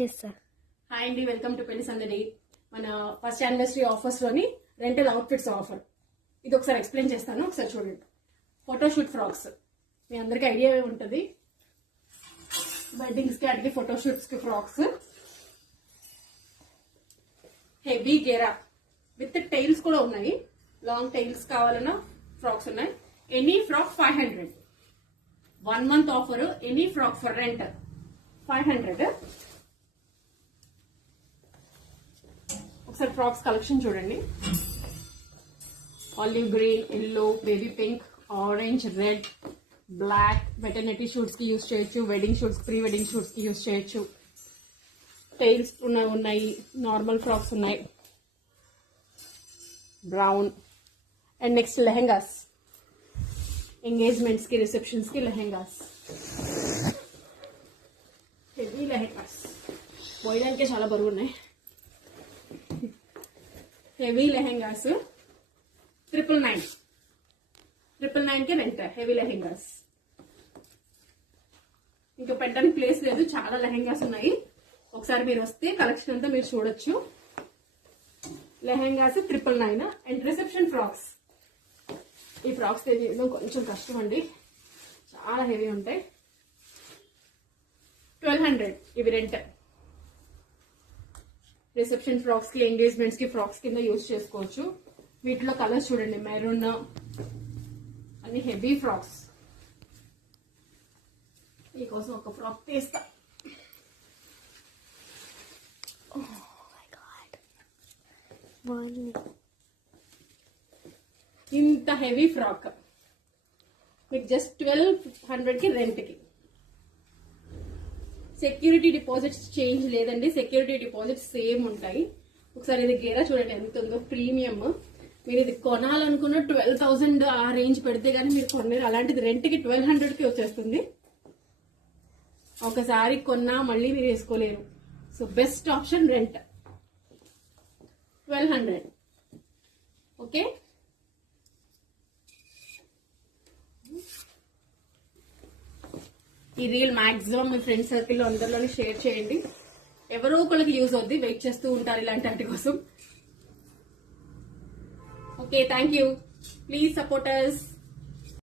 చేస్తా. హాయ్ అండి, welcome to పెళ్లి సందడి. మన ఫస్ట్ యానివర్సరీ ఆఫర్స్ లోని రెంటల్ అవుట్ఫిట్స్ ఆఫర్. ఇది ఒకసారి ఎక్స్ప్లెయిన్ చేస్తాను, ఒకసారి చూడండి. ఫోటోషూట్ ఫ్రాక్స్ మీ అందరికి ఐడియా ఉంటుంది. వెడ్డింగ్స్ కి అడిగి ఫోటోషూట్స్ కి ఫ్రాక్స్. హెవీ గేరా విత్ టైల్స్ కూడా ఉన్నాయి. లాంగ్ టైల్స్ కావాలన్నా ఫ్రాక్స్ ఉన్నాయి. Any frock 500. 1 month offer. Any frock for rent 500. ఒకసారి ఫ్రాక్స్ కలెక్షన్ చూడండి. Olive green, yellow, baby pink, orange, red, black. Maternity shoots కి యూజ్ చేయొచ్చు, wedding shoots, pre wedding shoots కి use చేయొచ్చు. టైల్స్ ఉన్నాయి, normal frocks ఉన్నాయి. Brown. And next lehengas, engagements కి, receptions కి లెహెంగాస్. హెవీ లెహెంగాస్ పోయడానికే చాలా బరువు ఉన్నాయి. హెవీ లెహెంగాస్ 999 కి రెంట్. హెవీ లెహెంగాస్ ఇంకా పెట్టడానికి ప్లేస్ లేదు, చాలా లెహెంగాస్ ఉన్నాయి. ఒకసారి మీరు వస్తే కలెక్షన్ అంతా మీరు చూడొచ్చు. లెహెంగాస్ 999. And reception frocks. ఈ ఫ్రాక్స్ తెచ్చేయడం కొంచెం కష్టం అండి, చాలా హెవీ ఉంటాయి. 1200 ఇవి రెంట్. రిసెప్షన్ ఫ్రాక్స్ కి, ఎంగేజ్మెంట్స్ కి ఫ్రాక్స్ కింద యూజ్ చేసుకోవచ్చు. వీటిలో కలర్స్ చూడండి, మెరూన్, అన్ని హెవీ ఫ్రాక్స్. మీకోసం ఒక ఫ్రాక్ తీస్తా. ఇంత హెవీ ఫ్రాక్ మీకు జస్ట్ 1200 కి రెంట్ కి. సెక్యూరిటీ డిపాజిట్స్ చేంజ్ లేదండి, సెక్యూరిటీ డిపాజిట్స్ సేమ్ ఉంటాయి. ఒకసారి ఇది గేరా చూడండి ఎంత ఉందో, ప్రీమియం. మీరు ఇది కొనాలనుకున్న 12,000 ఆ రేంజ్ పెడితే గానీ మీరు కొనలేరు. అలాంటిది రెంట్ కి 1200 కి వచ్చేస్తుంది. ఒకసారి కొన్నా మళ్ళీ మీరు వేసుకోలేరు. So best option rent. 1200. Okay, ఈ రీల్ మాక్సిమం మీ ఫ్రెండ్స్ సర్కిల్లో అందరిలోనే షేర్ చేయండి. ఎవరో ఒకరికి యూజ్ అవుద్ది, వెయిట్ చేస్తూ ఉంటారు ఇలాంటి వాటి కోసం. Okay, thank you. Please support us.